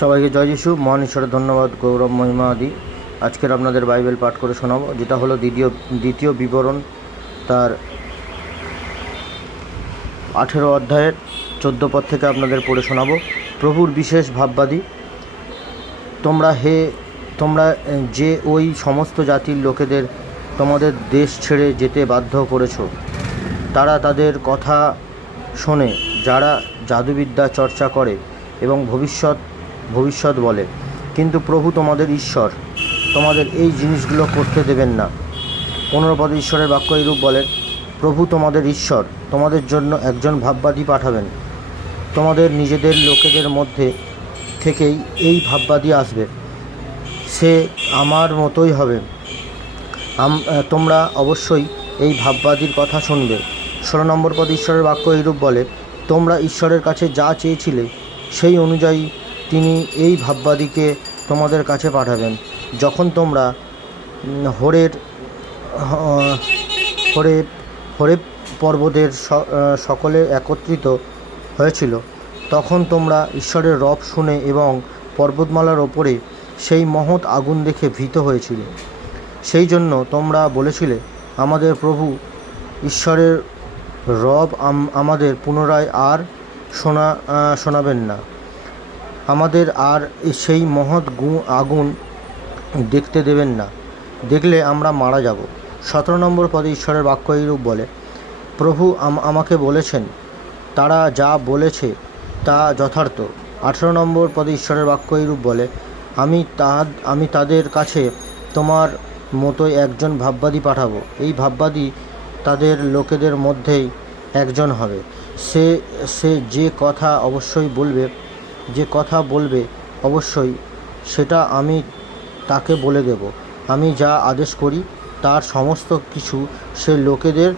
সবাইকে জয় যিশু। মহান ঈশ্বরের ধন্যবাদ, গৌরব, মহিমা আদি। আজকের আপনাদের বাইবেল পাঠ করে শোনাবো, যেটা হলো দ্বিতীয় বিবরণ, তার 18 অধ্যায়ের 14 পদ থেকে আপনাদের পড়ে শোনাবো। প্রভুর বিশেষ ভাববাদী, তোমরা যে ওই সমস্ত জাতির লোকেদের তোমাদের দেশ ছেড়ে যেতে বাধ্য করেছ, তারা তাদের কথা শোনে, যারা জাদুবিদ্যা চর্চা করে এবং ভবিষ্যৎ বলে। কিন্তু প্রভু তোমাদের ঈশ্বর তোমাদের এই জিনিসগুলো করতে দেবেন না। 15 পদে ঈশ্বরের বাক্য এইরূপ বলেন, প্রভু তোমাদের ঈশ্বর তোমাদের জন্য একজন ভাববাদী পাঠাবেন। তোমাদের নিজেদের লোকেদের মধ্যে থেকেই এই ভাববাদী আসবে, সে আমার মতোই হবে। তোমরা অবশ্যই এই ভাববাদীর কথা শুনবে। 16 নম্বর পদে ঈশ্বরের বাক্য এইরূপ বলে, তোমরা ঈশ্বরের কাছে যা চেয়েছিলে সেই অনুযায়ী তিনি এই ভাববাদীকে তোমাদের কাছে পাঠাবেন। যখন তোমরা হরেব পর্বতের সকলে একত্রিত হয়েছিল, তখন তোমরা ঈশ্বরের রব শুনে এবং পর্বতমালার ওপরে সেই মহৎ আগুন দেখে ভীত হয়েছিল। সেই জন্য তোমরা বলেছিলে, আমাদের প্রভু ঈশ্বরের রব আমাদের পুনরায় আর শোনাবেন না, আমাদের আর সেই মহৎ আগুন দেখতে দেবেন না, দেখলে আমরা মারা যাব। 17 নম্বর পদে ঈশ্বরের বাক্য এইরূপ বলে, প্রভু আমাকে বলেছেন, তারা যা বলেছে তা যথার্থ। 18 নম্বর পদে ঈশ্বরের বাক্য এইরূপ বলে, আমি তাদের কাছে তোমার মতোই একজন ভাববাদী পাঠাবো। এই ভাববাদী তাদের লোকেদের মধ্যেই একজন হবে। সে যে কথা বলবে অবশ্যই সেটা আমি তাকে বলে দেব। আমি যা আদেশ করি তার সমস্ত কিছু সে লোকেদের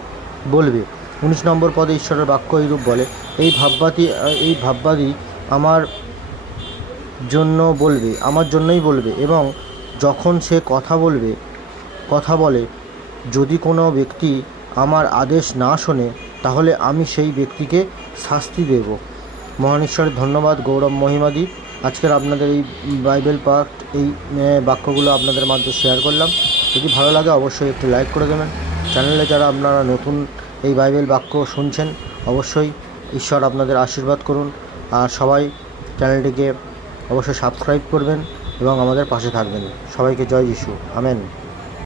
বলবে। 19 নম্বর পদে ঈশ্বরের বাক্য এইরূপ বলে, এই ভাববাদী আমার জন্যই বলবে, এবং যখন সে কথা বলে যদি কোনো ব্যক্তি আমার আদেশ না শোনে, তাহলে আমি সেই ব্যক্তিকে শাস্তি দেব। মহান ঈশ্বরের ধন্যবাদ, গৌরব, মহিমাদি। আজকের আপনাদের এই বাইবেল পাঠ, এই বাক্যগুলো আপনাদের মাঝে শেয়ার করলাম। যদি ভালো লাগে অবশ্যই একটু লাইক করে দেবেন। চ্যানেলে যারা আপনারা নতুন এই বাইবেল বাক্য শুনছেন, অবশ্যই ঈশ্বর আপনাদের আশীর্বাদ করুন। আর সবাই চ্যানেলটিকে অবশ্যই সাবস্ক্রাইব করবেন এবং আমাদের পাশে থাকবেন। সবাইকে জয় যিশু। আমেন।